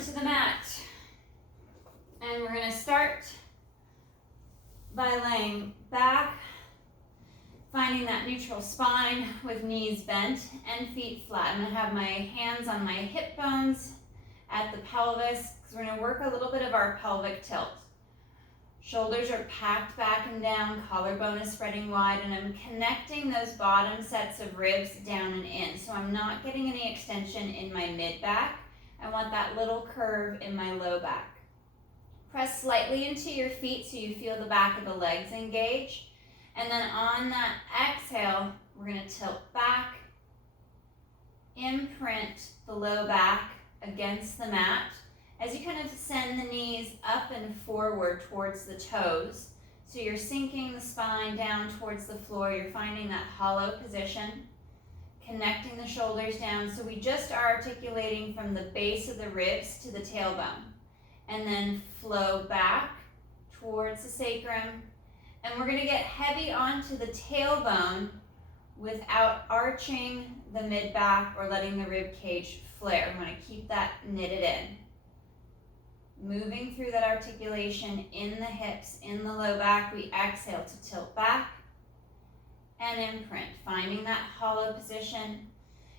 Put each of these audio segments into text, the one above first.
onto the mat. And we're going to start by laying back, finding that neutral spine with knees bent and feet flat. I'm going to have my hands on my hip bones at the pelvis because we're going to work a little bit of our pelvic tilt. Shoulders are packed back and down, collarbone is spreading wide, and I'm connecting those bottom sets of ribs down and in. So I'm not getting any extension in my mid-back. I want that little curve in my low back. Press slightly into your feet so you feel the back of the legs engage. And then on that exhale, we're going to tilt back, imprint the low back against the mat as you kind of send the knees up and forward towards the toes. So you're sinking the spine down towards the floor. You're finding that hollow position, connecting the shoulders down. So we just are articulating from the base of the ribs to the tailbone. And then flow back towards the sacrum. And we're going to get heavy onto the tailbone without arching the mid-back or letting the rib cage flare. We want to keep that knitted in. Moving through that articulation in the hips, in the low back, we exhale to tilt back and imprint, finding that hollow position.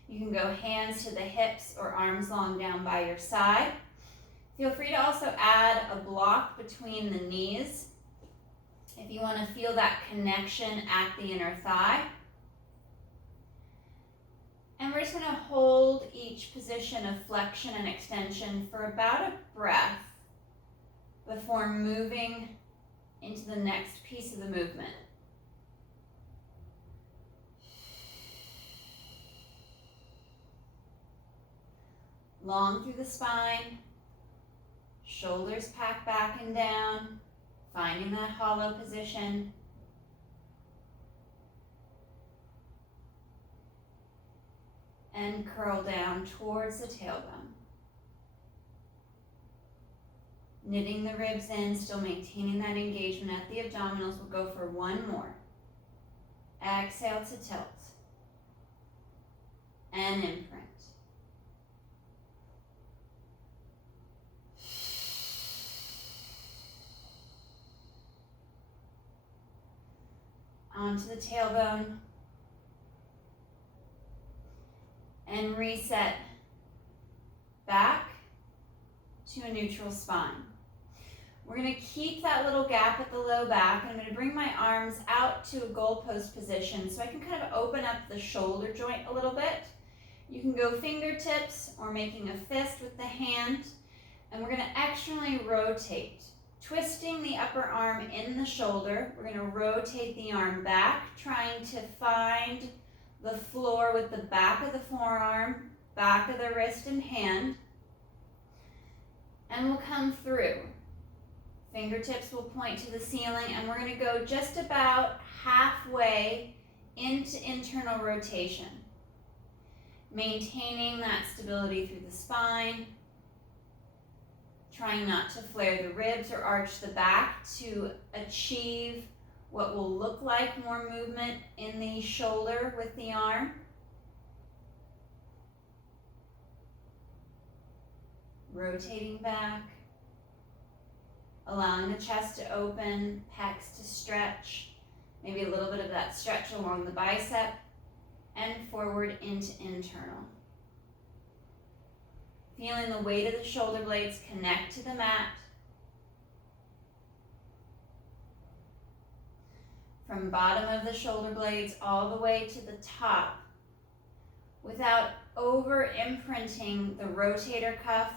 You can go hands to the hips or arms long down by your side. Feel free to also add a block between the knees if you want to feel that connection at the inner thigh. And we're just going to hold each position of flexion and extension for about a breath before moving into the next piece of the movement. Long through the spine, shoulders pack back and down, finding that hollow position. And curl down towards the tailbone. Knitting the ribs in, still maintaining that engagement at the abdominals. We'll go for one more. Exhale to tilt. And imprint. Onto the tailbone. And reset back to a neutral spine. We're going to keep that little gap at the low back. I'm going to bring my arms out to a goalpost position so I can kind of open up the shoulder joint a little bit. You can go fingertips or making a fist with the hand. And we're going to externally rotate, twisting the upper arm in the shoulder. We're going to rotate the arm back, trying to find the floor with the back of the forearm, back of the wrist and hand. And we'll come through. Fingertips will point to the ceiling, and we're going to go just about halfway into internal rotation. Maintaining that stability through the spine. Trying not to flare the ribs or arch the back to achieve what will look like more movement in the shoulder with the arm. Rotating back. Allowing the chest to open, pecs to stretch. Maybe a little bit of that stretch along the bicep. And forward into internal. Feeling the weight of the shoulder blades connect to the mat. From bottom of the shoulder blades all the way to the top without over imprinting the rotator cuff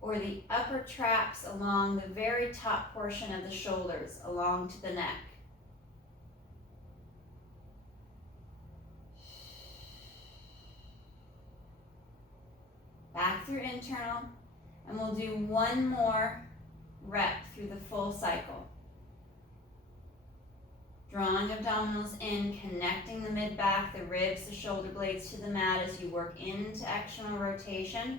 or the upper traps along the very top portion of the shoulders along to the neck. Back through internal, and we'll do one more rep through the full cycle. Drawing abdominals in, connecting the mid-back, the ribs, the shoulder blades to the mat as you work into external rotation.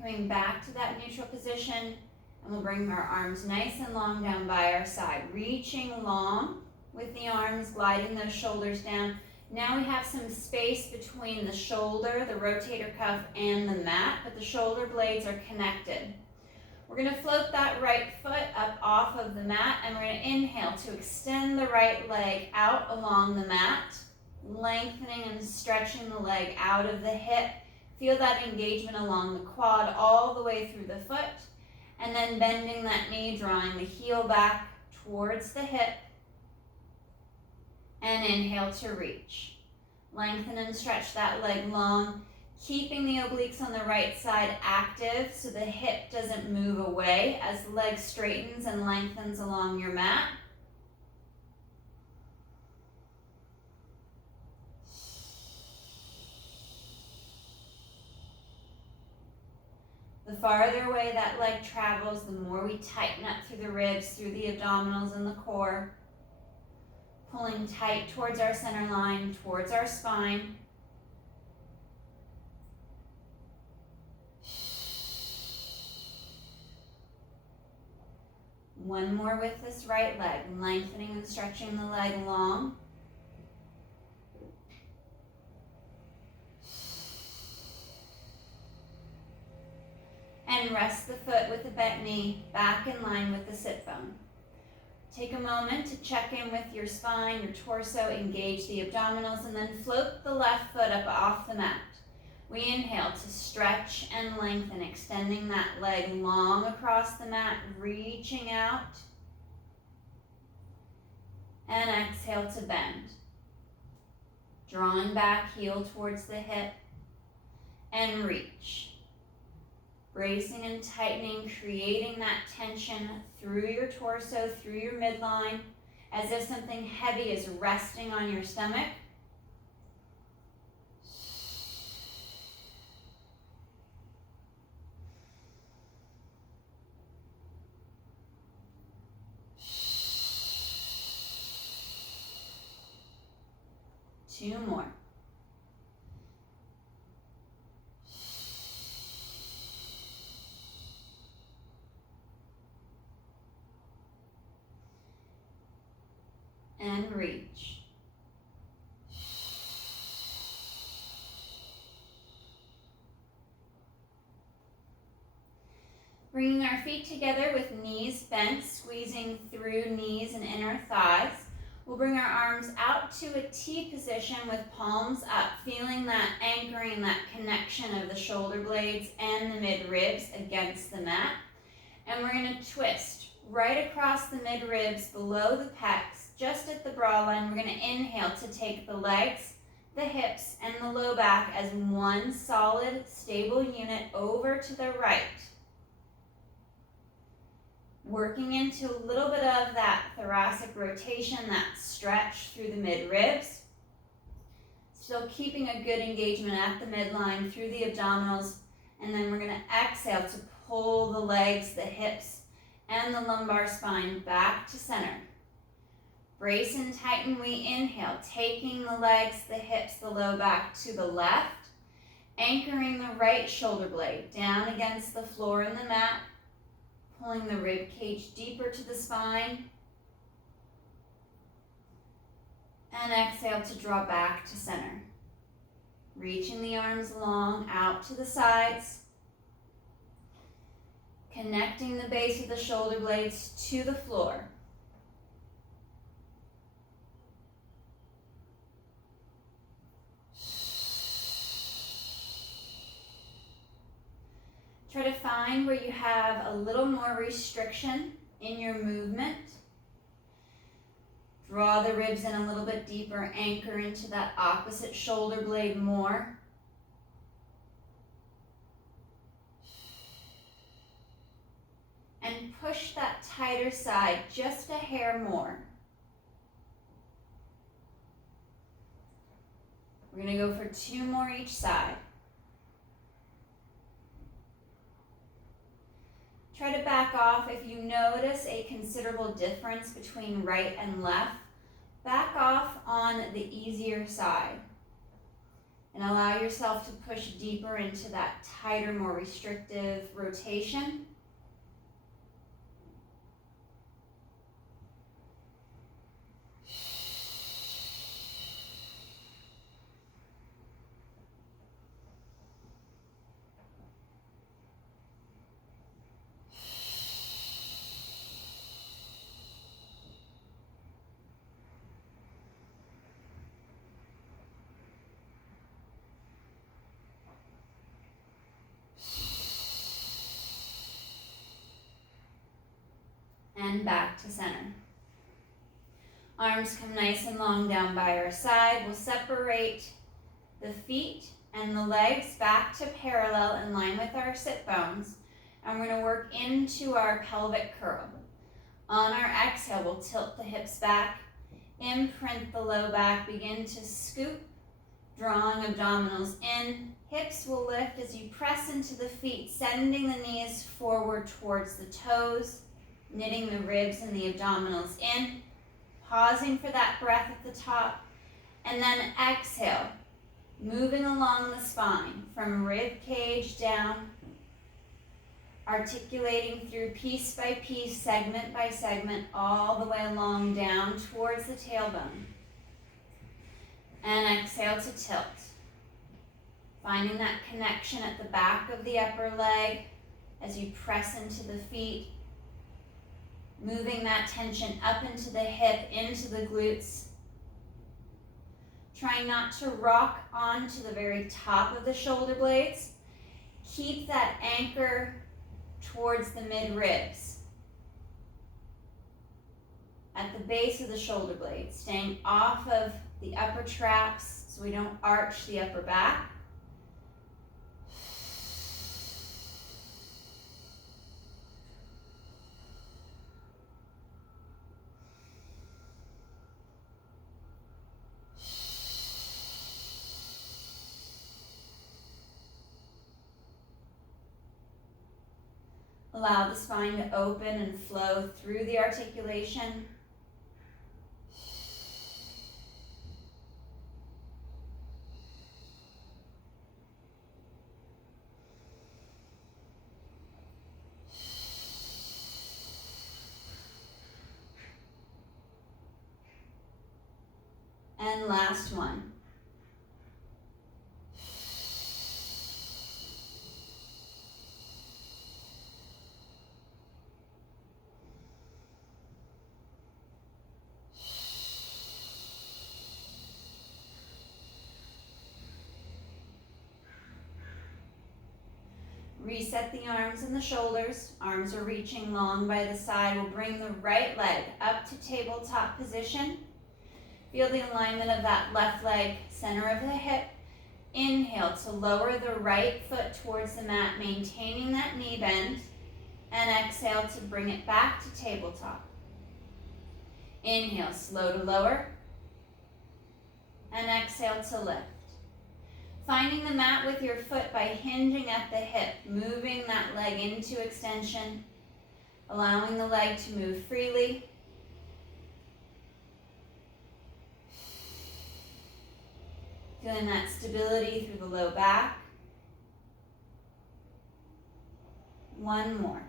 Coming back to that neutral position, and we'll bring our arms nice and long down by our side, reaching long with the arms, gliding those shoulders down. Now we have some space between the shoulder, the rotator cuff, and the mat, but the shoulder blades are connected. We're going to float that right foot up off of the mat, and we're going to inhale to extend the right leg out along the mat, lengthening and stretching the leg out of the hip. Feel that engagement along the quad all the way through the foot, and then bending that knee, drawing the heel back towards the hip, and inhale to reach. Lengthen and stretch that leg long, keeping the obliques on the right side active so the hip doesn't move away as the leg straightens and lengthens along your mat. The farther away that leg travels, the more we tighten up through the ribs, through the abdominals and the core. Pulling tight towards our center line, towards our spine. One more with this right leg, lengthening and stretching the leg long. And rest the foot with the bent knee back in line with the sit bone. Take a moment to check in with your spine, your torso, engage the abdominals, and then float the left foot up off the mat. We inhale to stretch and lengthen, extending that leg long across the mat, reaching out. And exhale to bend. Drawing back, heel towards the hip, and reach. Bracing and tightening, creating that tension through your torso, through your midline, as if something heavy is resting on your stomach. Two more. And reach. Bringing our feet together with knees bent, squeezing through knees and inner thighs. We'll bring our arms out to a T position with palms up, feeling that anchoring, that connection of the shoulder blades and the mid ribs against the mat. And we're going to twist right across the mid ribs, below the pecs, just at the bra line. We're going to inhale to take the legs, the hips, and the low back as one solid, stable unit over to the right. Working into a little bit of that thoracic rotation, that stretch through the mid ribs. Still keeping a good engagement at the midline through the abdominals. And then we're going to exhale to pull the legs, the hips, and the lumbar spine back to center. Brace and tighten, we inhale, taking the legs, the hips, the low back to the left, anchoring the right shoulder blade down against the floor in the mat, pulling the rib cage deeper to the spine, and exhale to draw back to center. Reaching the arms long out to the sides, connecting the base of the shoulder blades to the floor. Try to find where you have a little more restriction in your movement. Draw the ribs in a little bit deeper, anchor into that opposite shoulder blade more. And push that tighter side just a hair more. We're going to go for two more each side. Try to back off if you notice a considerable difference between right and left. Back off on the easier side. And allow yourself to push deeper into that tighter, more restrictive rotation. And back to center. Arms come nice and long down by our side. We'll separate the feet and the legs back to parallel in line with our sit bones. And we're going to work into our pelvic curl. On our exhale, we'll tilt the hips back, imprint the low back, begin to scoop, drawing abdominals in. Hips will lift as you press into the feet, sending the knees forward towards the toes, knitting the ribs and the abdominals in, pausing for that breath at the top, and then exhale, moving along the spine from rib cage down, articulating through piece by piece, segment by segment, all the way along down towards the tailbone. And exhale to tilt. Finding that connection at the back of the upper leg as you press into the feet, moving that tension up into the hip, into the glutes. Trying not to rock onto the very top of the shoulder blades. Keep that anchor towards the mid-ribs. At the base of the shoulder blades, staying off of the upper traps so we don't arch the upper back. Allow the spine to open and flow through the articulation. And last one. Reset the arms and the shoulders. Arms are reaching long by the side. We'll bring the right leg up to tabletop position. Feel the alignment of that left leg, center of the hip. Inhale to lower the right foot towards the mat, maintaining that knee bend. And exhale to bring it back to tabletop. Inhale, slow to lower. And exhale to lift. Finding the mat with your foot by hinging at the hip, moving that leg into extension, allowing the leg to move freely. Feeling that stability through the low back. One more.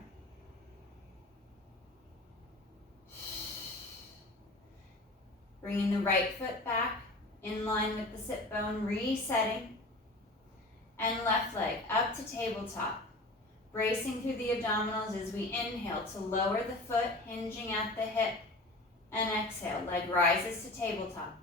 Bringing the right foot back in line with the sit bone, resetting. And left leg up to tabletop. Bracing through the abdominals as we inhale to lower the foot, hinging at the hip. And exhale, leg rises to tabletop.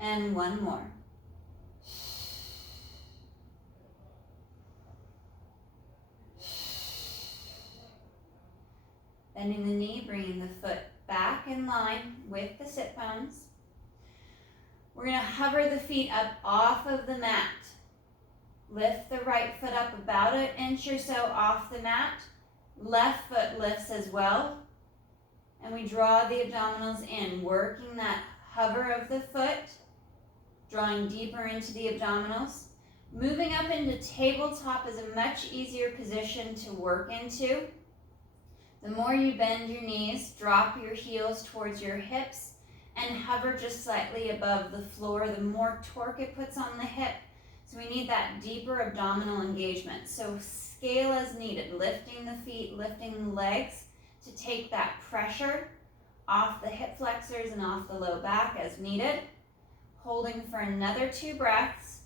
And one more. Bending the knee, bringing the foot back in line with the sit bones. We're going to hover the feet up off of the mat. Lift the right foot up about an inch or so off the mat. Left foot lifts as well. And we draw the abdominals in, working that hover of the foot, drawing deeper into the abdominals. Moving up into tabletop is a much easier position to work into. The more you bend your knees, drop your heels towards your hips, and hover just slightly above the floor, the more torque it puts on the hip. So we need that deeper abdominal engagement. So scale as needed, lifting the feet, lifting the legs to take that pressure off the hip flexors and off the low back as needed. Holding for another 2 breaths.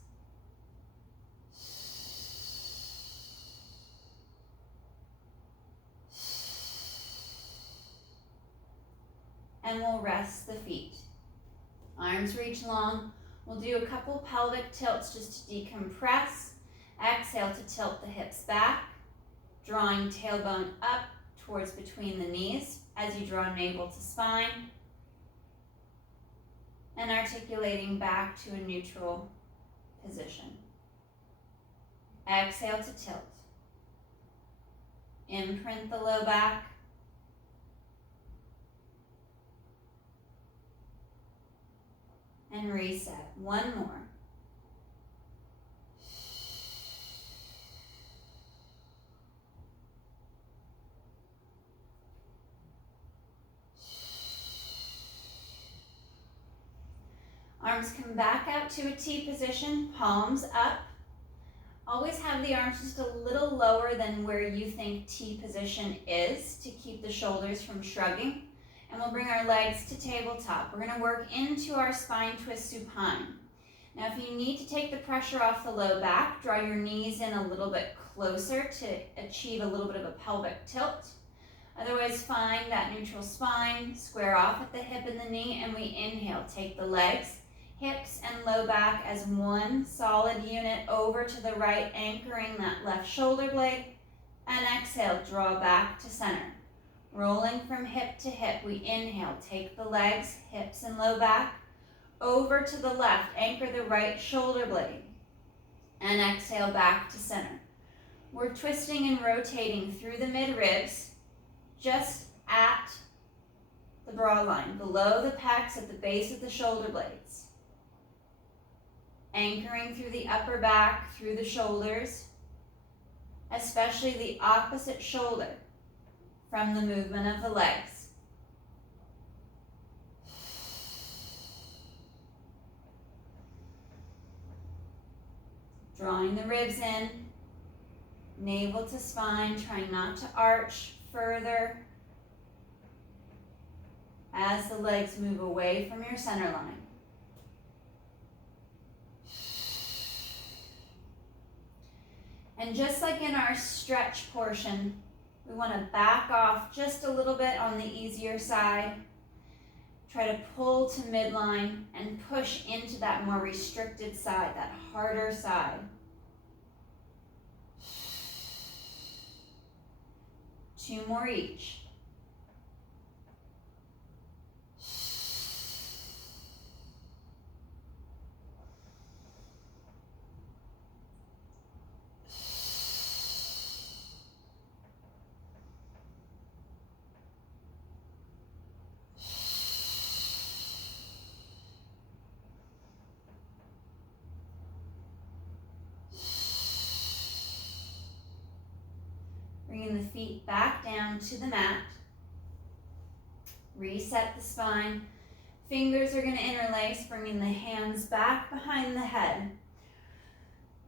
And we'll rest the feet. Arms reach long. We'll do a couple pelvic tilts just to decompress. Exhale to tilt the hips back, drawing tailbone up towards between the knees as you draw navel to spine, and articulating back to a neutral position. Exhale to tilt. Imprint the low back. And reset. One more. Arms come back out to a T position, palms up. Always have the arms just a little lower than where you think T position is to keep the shoulders from shrugging. And we'll bring our legs to tabletop. We're going to work into our spine twist supine. Now, if you need to take the pressure off the low back, draw your knees in a little bit closer to achieve a little bit of a pelvic tilt. Otherwise, find that neutral spine, square off at the hip and the knee, and we inhale. Take the legs, hips, and low back as one solid unit over to the right, anchoring that left shoulder blade, and exhale, draw back to center. Rolling from hip to hip, we inhale, take the legs, hips and low back, over to the left, anchor the right shoulder blade, and exhale back to center. We're twisting and rotating through the mid-ribs, just at the bra line, below the pecs at the base of the shoulder blades. Anchoring through the upper back, through the shoulders, especially the opposite shoulder from the movement of the legs. Drawing the ribs in, navel to spine, trying not to arch further as the legs move away from your center line. And just like in our stretch portion, we want to back off just a little bit on the easier side. Try to pull to midline and push into that more restricted side, that harder side. 2 more each. Bringing the feet back down to the mat. Reset the spine. Fingers are going to interlace, bringing the hands back behind the head.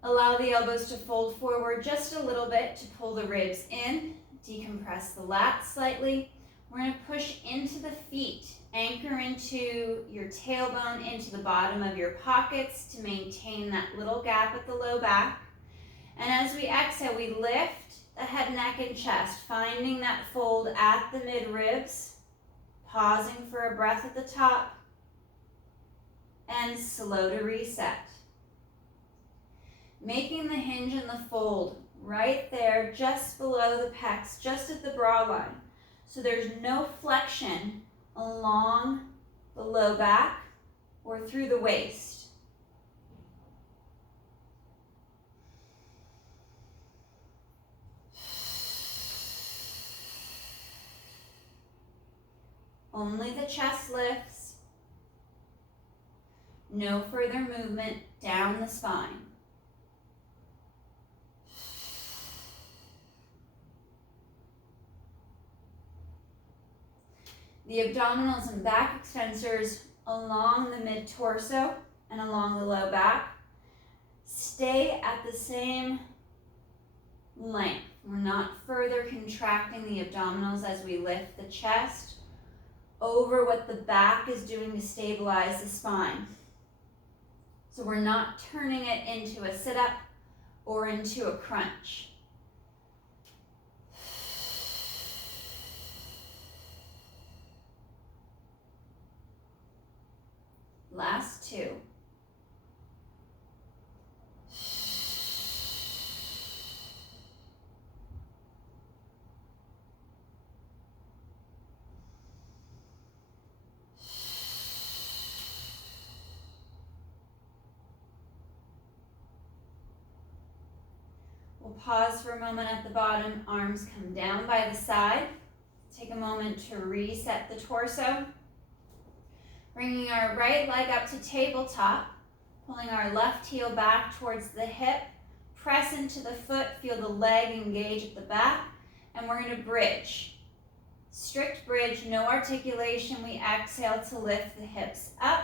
Allow the elbows to fold forward just a little bit to pull the ribs in. Decompress the lats slightly. We're going to push into the feet. Anchor into your tailbone, into the bottom of your pockets to maintain that little gap at the low back. And as we exhale, we lift the head, neck, and chest, finding that fold at the mid-ribs, pausing for a breath at the top, and slow to reset. Making the hinge and the fold right there, just below the pecs, just at the bra line. So there's no flexion along the low back or through the waist. Only the chest lifts. No further movement down the spine. The abdominals and back extensors along the mid-torso and along the low back stay at the same length. We're not further contracting the abdominals as we lift the chest over what the back is doing to stabilize the spine. So we're not turning it into a sit-up or into a crunch. Last two. We'll pause for a moment at the bottom. Arms come down by the side. Take a moment to reset the torso. Bringing our right leg up to tabletop, pulling our left heel back towards the hip, press into the foot, feel the leg engage at the back, and we're going to bridge. Strict bridge, no articulation. We exhale to lift the hips up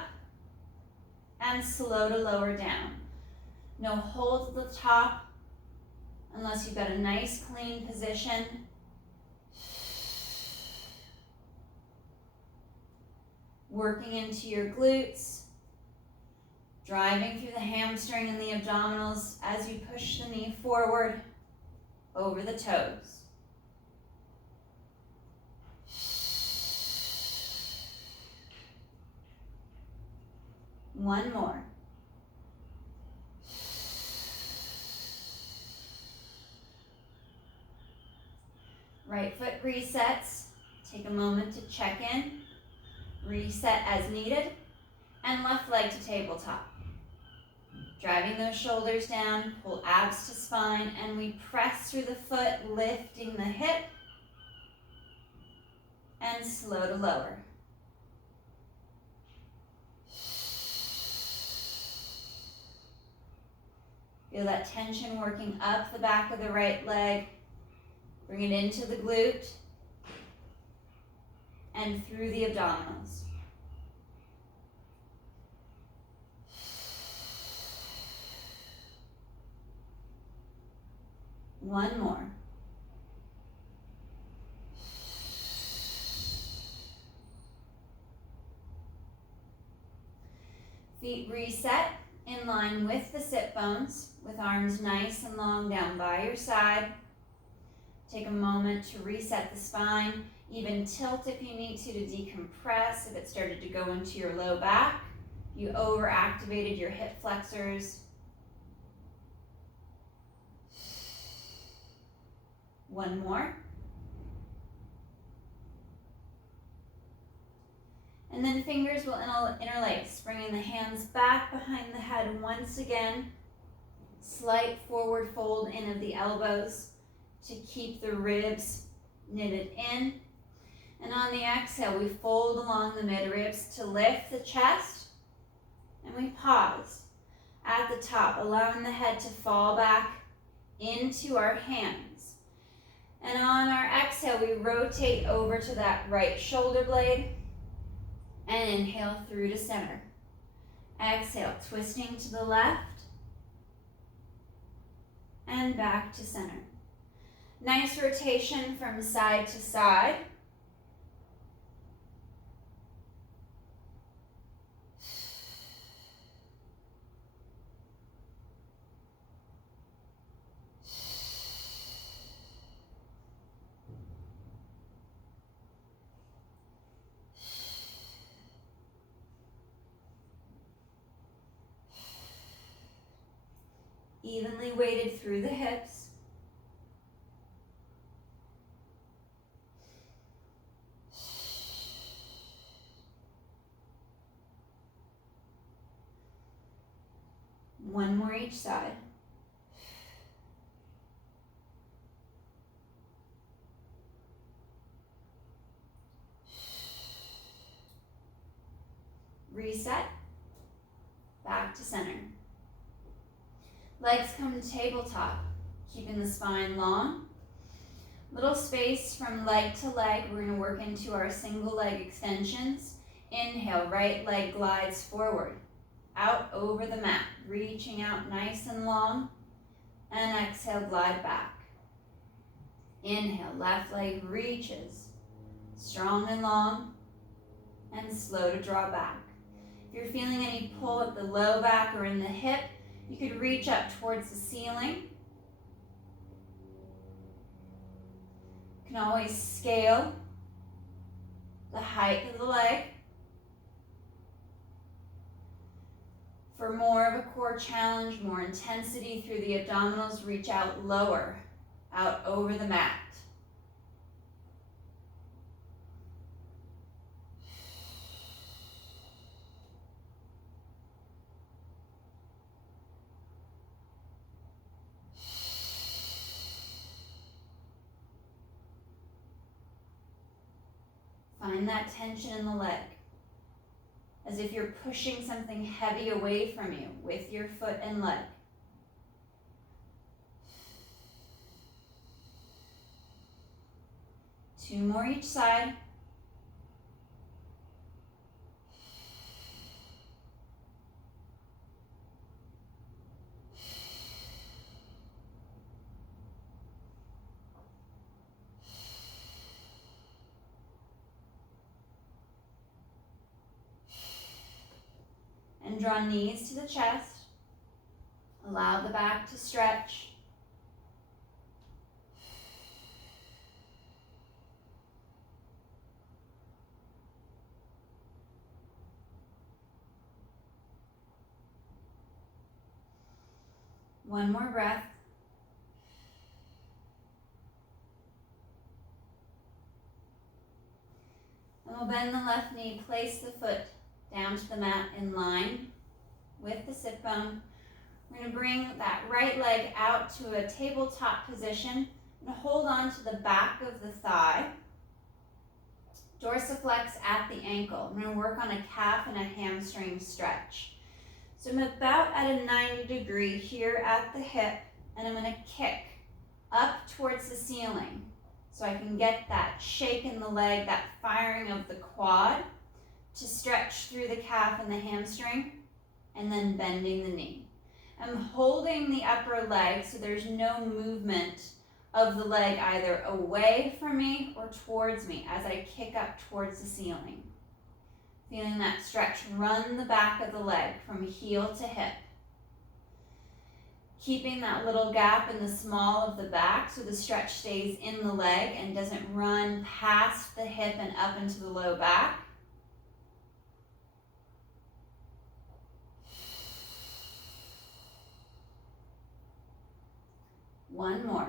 and slow to lower down. No hold at the top unless you've got a nice clean position. Working into your glutes, driving through the hamstring and the abdominals as you push the knee forward over the toes. One more. Right foot resets. Take a moment to check in. Reset as needed, and left leg to tabletop. Driving those shoulders down, pull abs to spine, and we press through the foot, lifting the hip, and slow to lower. Feel that tension working up the back of the right leg. Bring it into the glute and through the abdominals. One more. Feet reset in line with the sit bones, with arms nice and long down by your side. Take a moment to reset the spine. Even tilt if you need to decompress, if it started to go into your low back. You overactivated your hip flexors. One more. And then fingers will interlace, bringing the hands back behind the head once again. Slight forward fold in of the elbows to keep the ribs knitted in. And on the exhale, we fold along the mid-ribs to lift the chest. And we pause at the top, allowing the head to fall back into our hands. And on our exhale, we rotate over to that right shoulder blade and inhale through to center. Exhale, twisting to the left and back to center. Nice rotation from side to side. Evenly weighted through the hips. One more each side. Reset. Back to center. Legs come to tabletop, keeping the spine long. Little space from leg to leg. We're going to work into our single leg extensions. Inhale, right leg glides forward, out over the mat, reaching out nice and long. And exhale, glide back. Inhale, left leg reaches, strong and long, and slow to draw back. If you're feeling any pull at the low back or in the hip, you could reach up towards the ceiling. You can always scale the height of the leg. For more of a core challenge, more intensity through the abdominals, reach out lower, out over the mat. Find that tension in the leg, as if you're pushing something heavy away from you with your foot and leg. Two more each side. And draw knees to the chest. Allow the back to stretch. One more breath. And we'll bend the left knee, place the foot down to the mat in line with the sit bone. We're going to bring that right leg out to a tabletop position and hold on to the back of the thigh. Dorsiflex at the ankle. I'm going to work on a calf and a hamstring stretch. So I'm about at a 90 degree here at the hip, and I'm going to kick up towards the ceiling so I can get that shake in the leg, that firing of the quad, to stretch through the calf and the hamstring, and then bending the knee. I'm holding the upper leg so there's no movement of the leg either away from me or towards me as I kick up towards the ceiling. Feeling that stretch run the back of the leg from heel to hip. Keeping that little gap in the small of the back so the stretch stays in the leg and doesn't run past the hip and up into the low back. One more.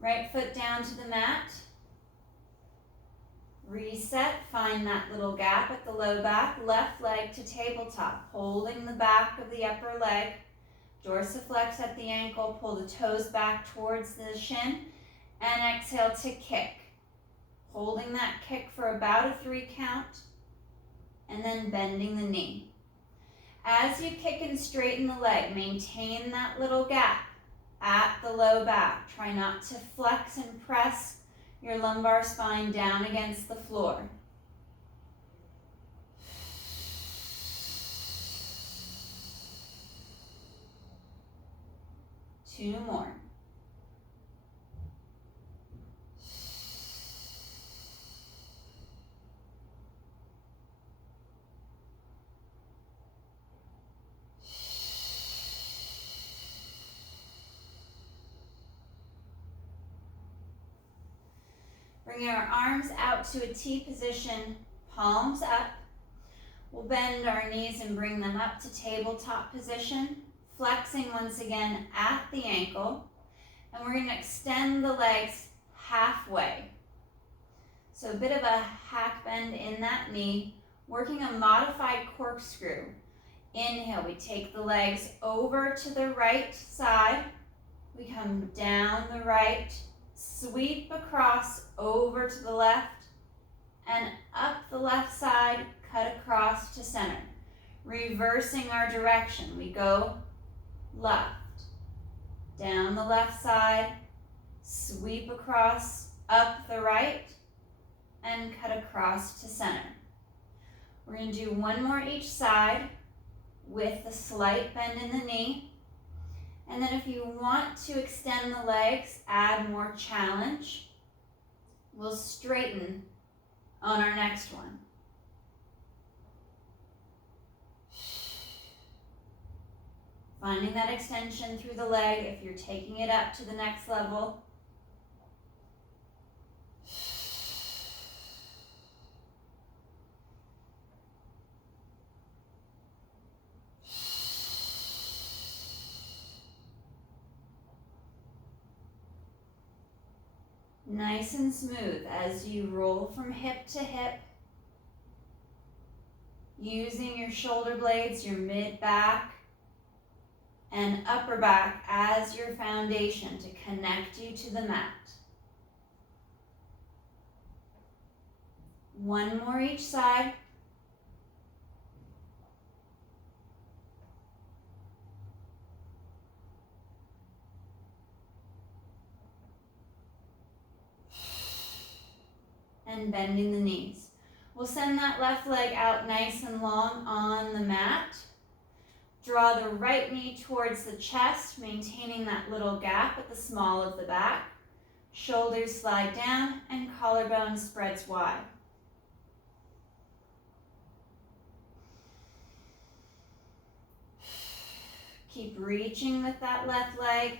Right foot down to the mat. Reset, find that little gap at the low back. Left leg to tabletop, holding the back of the upper leg. Dorsiflex at the ankle, pull the toes back towards the shin, and exhale to kick. Holding that kick for about a 3 count, and then bending the knee. As you kick and straighten the leg, maintain that little gap at the low back. Try not to flex and press your lumbar spine down against the floor. Two more. Bring our arms out to a T position, palms up. We'll bend our knees and bring them up to tabletop position, flexing once again at the ankle. And we're going to extend the legs halfway. So a bit of a hack bend in that knee, working a modified corkscrew. Inhale, we take the legs over to the right side. We come down the right Sweep across over to the left and up the left side, cut across to center. Reversing our direction, we go left, down the left side, sweep across, up the right, and cut across to center. We're going to do one more each side with a slight bend in the knee. And then if you want to extend the legs, add more challenge, we'll straighten on our next one. Finding that extension through the leg if you're taking it up to the next level. Nice and smooth as you roll from hip to hip, using your shoulder blades, your mid-back, and upper back as your foundation to connect you to the mat. One more each side. And bending the knees. We'll send that left leg out nice and long on the mat. Draw the right knee towards the chest, maintaining that little gap at the small of the back. Shoulders slide down and collarbone spreads wide. Keep reaching with that left leg.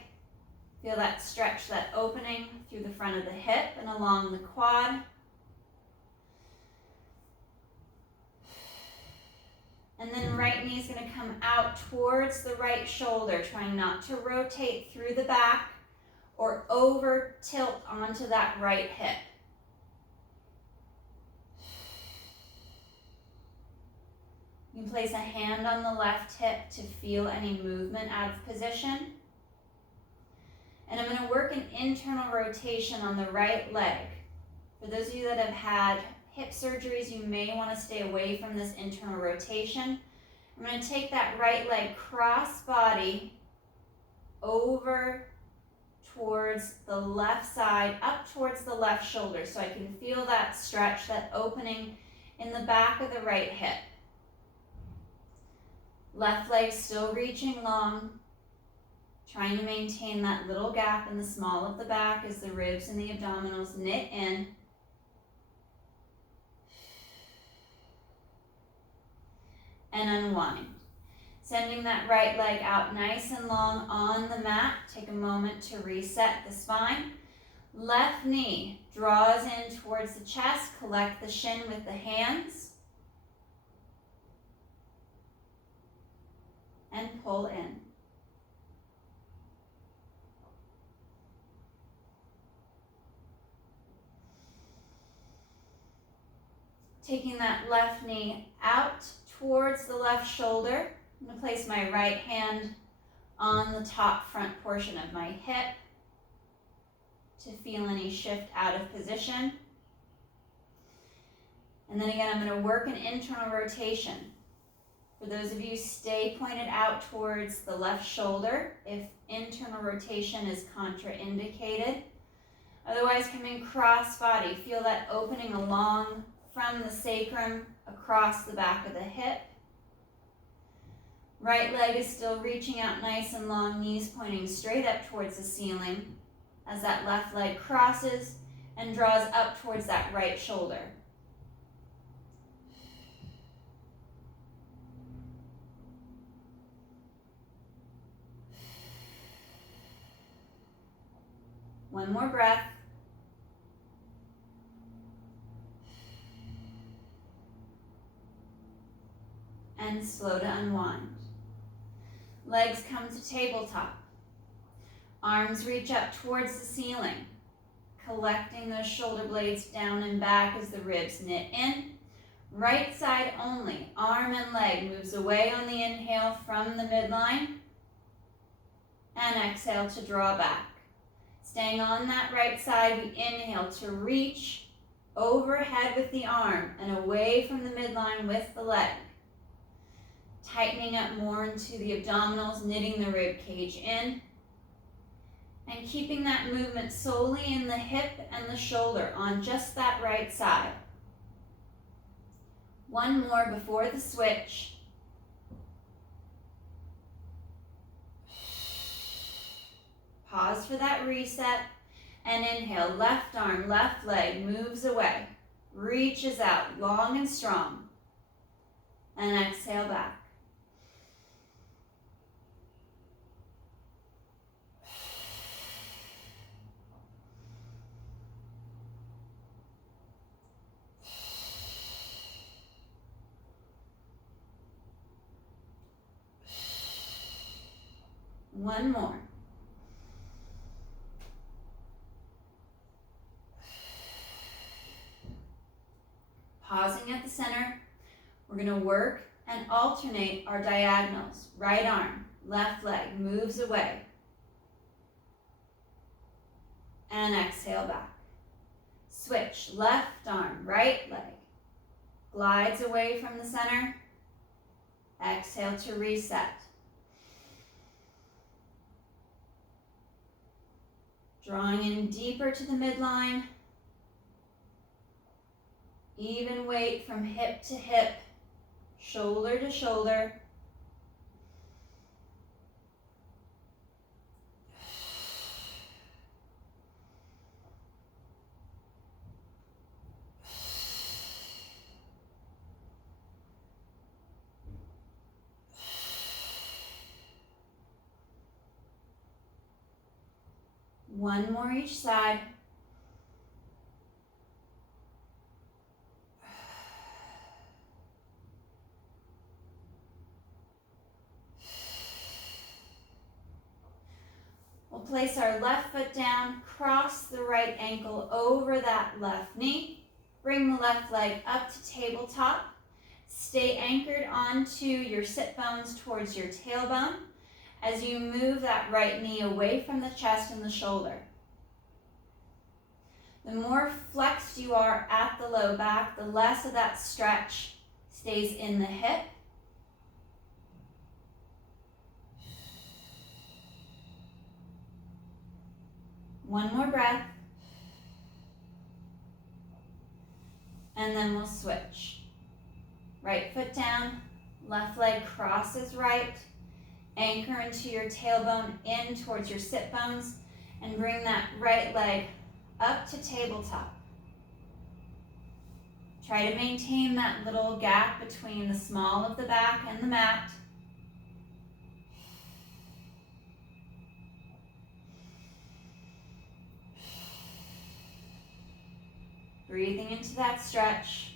Feel that stretch, that opening through the front of the hip and along the quad. And then right knee is going to come out towards the right shoulder, trying not to rotate through the back or over tilt onto that right hip. You can place a hand on the left hip to feel any movement out of position. And I'm going to work an internal rotation on the right leg. For those of you that have had hip surgeries, you may want to stay away from this internal rotation. I'm going to take that right leg cross body over towards the left side, up towards the left shoulder, so I can feel that stretch, that opening in the back of the right hip. Left leg still reaching long, trying to maintain that little gap in the small of the back as the ribs and the abdominals knit in. And unwind. Sending that right leg out nice and long on the mat. Take a moment to reset the spine. Left knee draws in towards the chest. Collect the shin with the hands. And pull in. Taking that left knee out towards the left shoulder. I'm going to place my right hand on the top front portion of my hip to feel any shift out of position. And then again, I'm going to work an internal rotation. For those of you, stay pointed out towards the left shoulder if internal rotation is contraindicated. Otherwise, coming cross body, feel that opening along from the sacrum across the back of the hip. Right leg is still reaching out nice and long, knees pointing straight up towards the ceiling as that left leg crosses and draws up towards that right shoulder. One more breath. And slow to unwind. Legs come to tabletop. Arms reach up towards the ceiling, collecting those shoulder blades down and back as the ribs knit in. Right side only. Arm and leg moves away on the inhale from the midline. And exhale to draw back. Staying on that right side, we inhale to reach overhead with the arm and away from the midline with the leg. Tightening up more into the abdominals, knitting the rib cage in. And keeping that movement solely in the hip and the shoulder on just that right side. One more before the switch. Pause for that reset. And inhale, left arm, left leg moves away. Reaches out, long and strong. And exhale back. One more. Pausing at the center, we're going to work and alternate our diagonals. Right arm, left leg moves away. And exhale back. Switch, left arm, right leg. Glides away from the center. Exhale to reset. Drawing in deeper to the midline. Even weight from hip to hip, shoulder to shoulder. One more each side. We'll place our left foot down, cross the right ankle over that left knee. Bring the left leg up to tabletop. Stay anchored onto your sit bones towards your tailbone as you move that right knee away from the chest and the shoulder. The more flexed you are at the low back, the less of that stretch stays in the hip. One more breath. And then we'll switch. Right foot down, left leg crosses right. Anchor into your tailbone in towards your sit bones and bring that right leg up to tabletop. Try to maintain that little gap between the small of the back and the mat. Breathing into that stretch.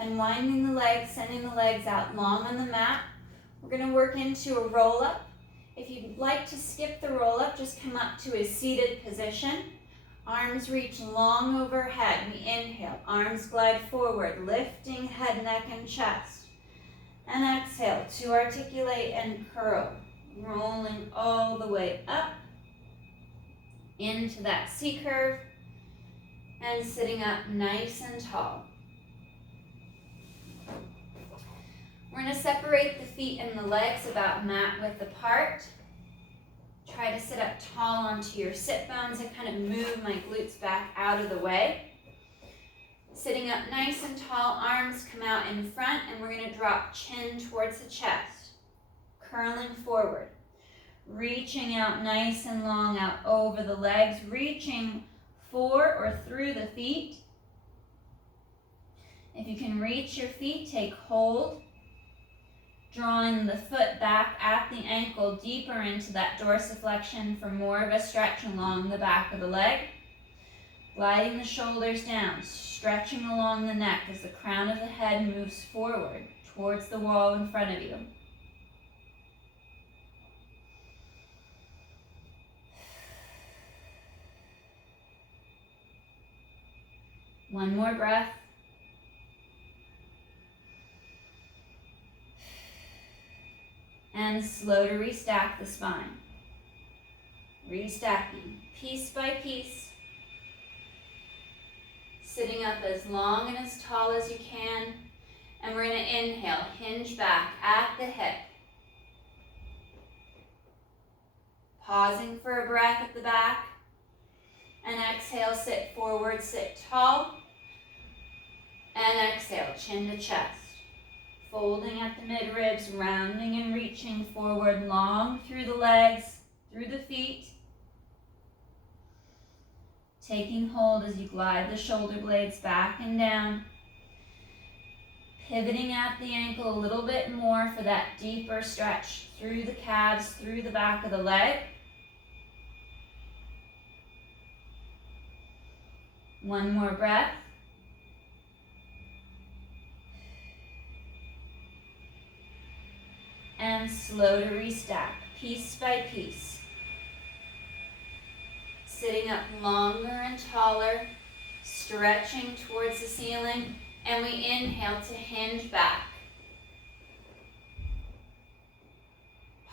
Unwinding the legs, sending the legs out long on the mat. We're going to work into a roll-up. If you'd like to skip the roll-up, just come up to a seated position. Arms reach long overhead. We inhale, arms glide forward, lifting head, neck, and chest. And exhale to articulate and curl, rolling all the way up into that C curve and sitting up nice and tall. We're going to separate the feet and the legs about mat width apart. Try to sit up tall onto your sit bones and kind of move my glutes back out of the way. Sitting up nice and tall, arms come out in front, and we're going to drop chin towards the chest. Curling forward. Reaching out nice and long out over the legs, reaching for or through the feet. If you can reach your feet, take hold. Drawing the foot back at the ankle deeper into that dorsiflexion for more of a stretch along the back of the leg. Gliding the shoulders down, stretching along the neck as the crown of the head moves forward towards the wall in front of you. One more breath. And slow to restack the spine. Restacking piece by piece. Sitting up as long and as tall as you can. And we're going to inhale, hinge back at the hip. Pausing for a breath at the back. And exhale, sit forward, sit tall. And exhale, chin to chest. Folding at the mid-ribs, rounding and reaching forward, long through the legs, through the feet. Taking hold as you glide the shoulder blades back and down. Pivoting at the ankle a little bit more for that deeper stretch through the calves, through the back of the leg. One more breath. And slow to restack, piece by piece. Sitting up longer and taller, stretching towards the ceiling, and we inhale to hinge back.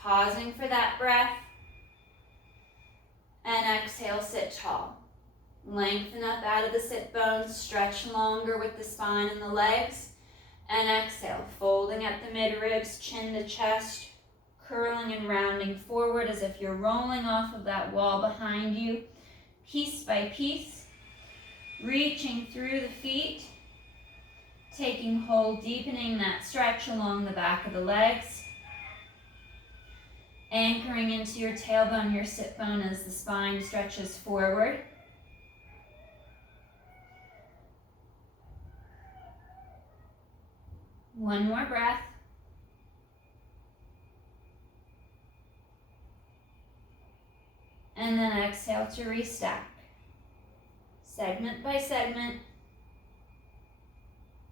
Pausing for that breath, and exhale, sit tall. Lengthen up out of the sit bones, stretch longer with the spine and the legs, and exhale, folding at the mid-ribs, chin to chest, curling and rounding forward as if you're rolling off of that wall behind you, piece by piece, reaching through the feet, taking hold, deepening that stretch along the back of the legs, anchoring into your tailbone, your sit bone as the spine stretches forward. One more breath. And then exhale to restack. Segment by segment.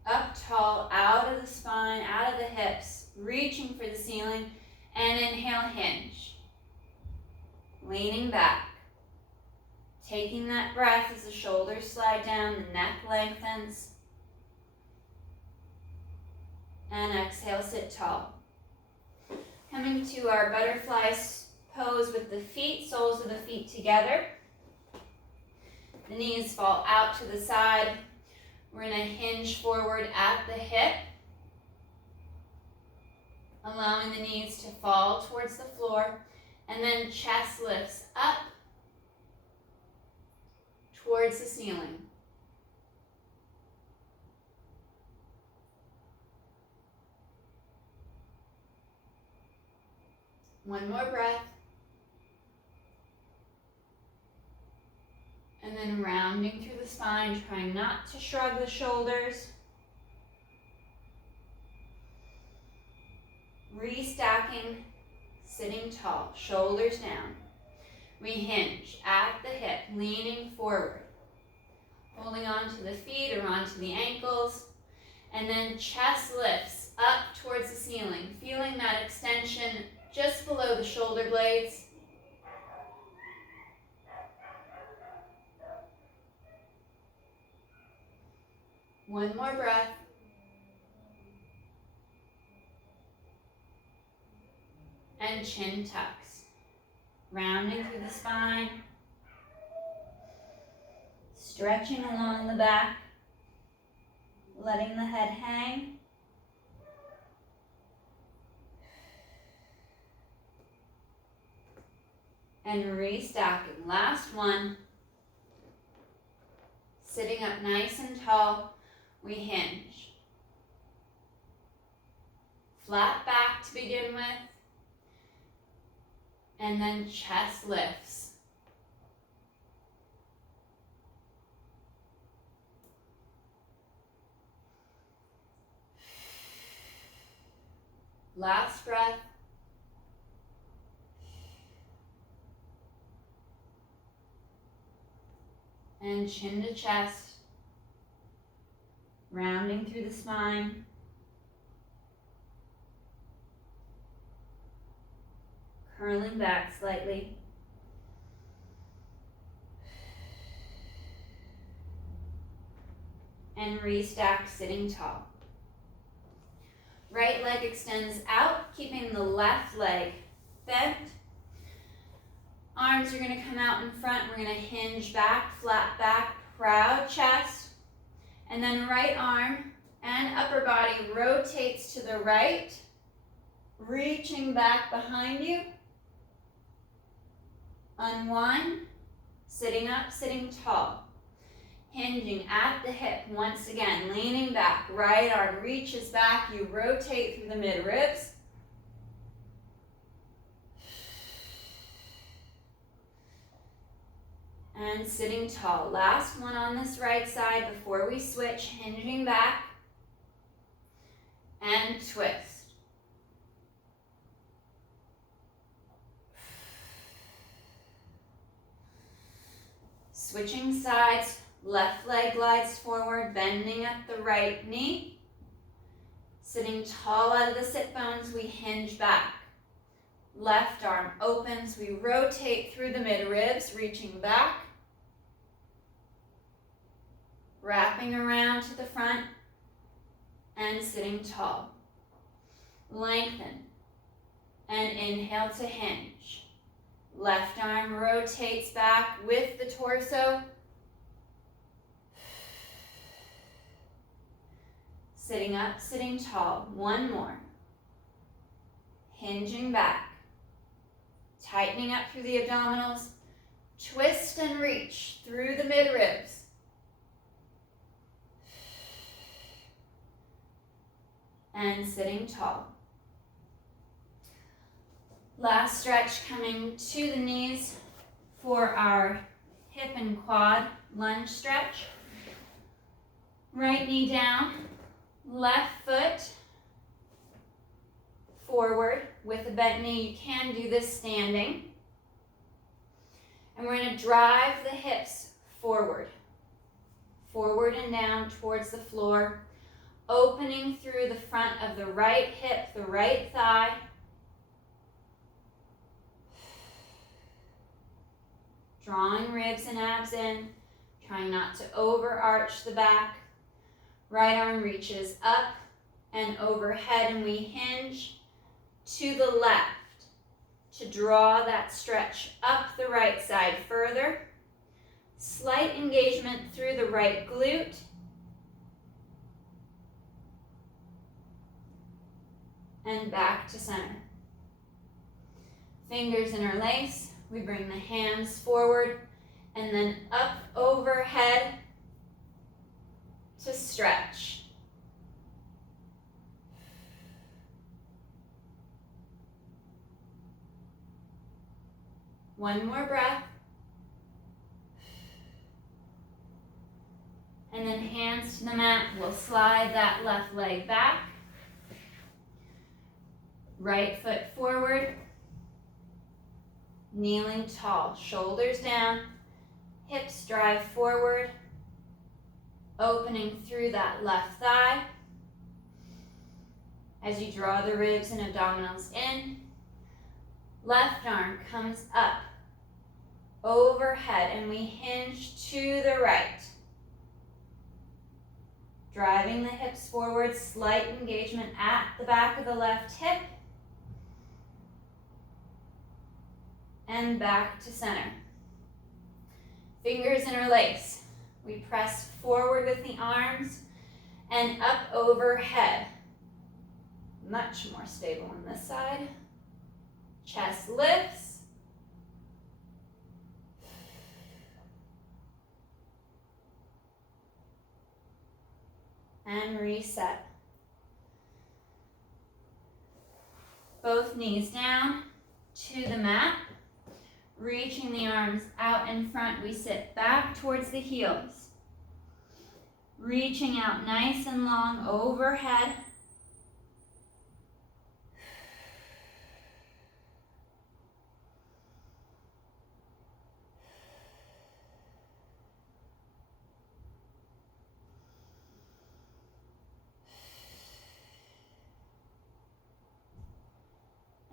Up tall, out of the spine, out of the hips, reaching for the ceiling, and inhale, hinge. Leaning back. Taking that breath as the shoulders slide down, the neck lengthens. And exhale, sit tall. Coming to our butterfly pose with the feet, soles of the feet together. The knees fall out to the side. We're going to hinge forward at the hip, allowing the knees to fall towards the floor, and then chest lifts up towards the ceiling. One more breath. And then rounding through the spine, trying not to shrug the shoulders. Restacking, sitting tall, shoulders down. We hinge at the hip, leaning forward. Holding onto the feet or onto the ankles. And then chest lifts up towards the ceiling, feeling that extension just below the shoulder blades. One more breath. And chin tucks. Rounding through the spine. Stretching along the back. Letting the head hang. And restacking. Last one. Sitting up nice and tall. We hinge. Flat back to begin with. And then chest lifts. Last breath. And chin to chest. Rounding through the spine. Curling back slightly. and restack sitting tall. Right leg extends out, keeping the left leg bent. Arms are going to come out in front. We're going to hinge back, flat back, proud chest. And then right arm and upper body rotates to the right, reaching back behind you. Unwind, sitting up, sitting tall. Hinging at the hip, once again, leaning back. Right arm reaches back, you rotate through the mid-ribs. And sitting tall. Last one on this right side before we switch, hinging back. And twist. Switching sides. Left leg glides forward, bending at the right knee. Sitting tall out of the sit bones, we hinge back. Left arm opens, we rotate through the mid-ribs, reaching back. Wrapping around to the front and sitting tall. Lengthen and inhale to hinge. Left arm rotates back with the torso. Sitting up, sitting tall. One more. Hinging back. Tightening up through the abdominals. Twist and reach through the mid-ribs. And sitting tall. Last stretch, coming to the knees for our hip and quad lunge stretch. Right knee down. Left foot forward with a bent knee. You can do this standing. And we're going to drive the hips forward. Forward and down towards the floor. Opening through the front of the right hip, the right thigh. Drawing ribs and abs in. Trying not to overarch the back. Right arm reaches up and overhead, and we hinge to the left to draw that stretch up the right side further. Slight engagement through the right glute. And back to center. Fingers interlace. We bring the hands forward and then up overhead to stretch. One more breath. And then hands to the mat. We'll slide that left leg back. Right foot forward. Kneeling tall, shoulders down, hips drive forward, opening through that left thigh. As you draw the ribs and abdominals in, left arm comes up, overhead, and we hinge to the right. Driving the hips forward, slight engagement at the back of the left hip. And back to center. Fingers interlace. We press forward with the arms and up overhead. Much more stable on this side. Chest lifts. And reset. Both knees down to the mat. Reaching the arms out in front, we sit back towards the heels. Reaching out nice and long overhead.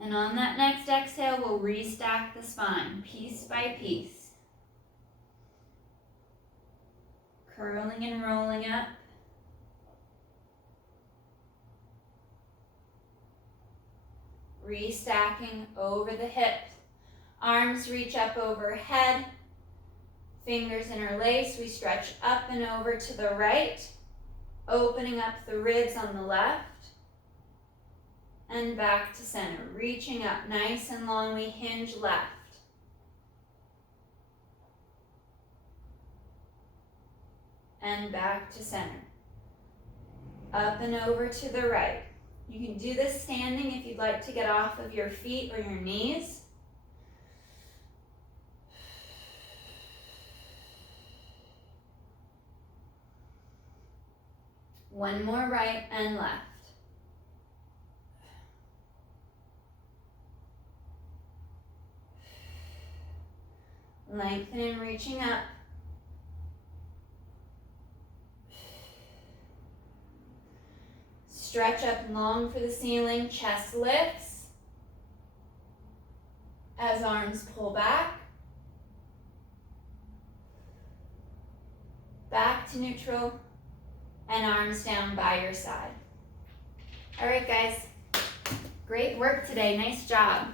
And on that next exhale, we'll restack the spine, piece by piece. Curling and rolling up Restacking over the hip. Arms reach up overhead. Fingers interlace. We stretch up and over to the right. Opening up the ribs on the left. And back to center. Reaching up nice and long. We hinge left. And back to center. Up and over to the right. You can do this standing if you'd like to get off of your feet or your knees. One more right and left. Lengthening, reaching up. Stretch up long for the ceiling, chest lifts. As arms pull back. Back to neutral. And arms down by your side. All right, guys. Great work today. Nice job.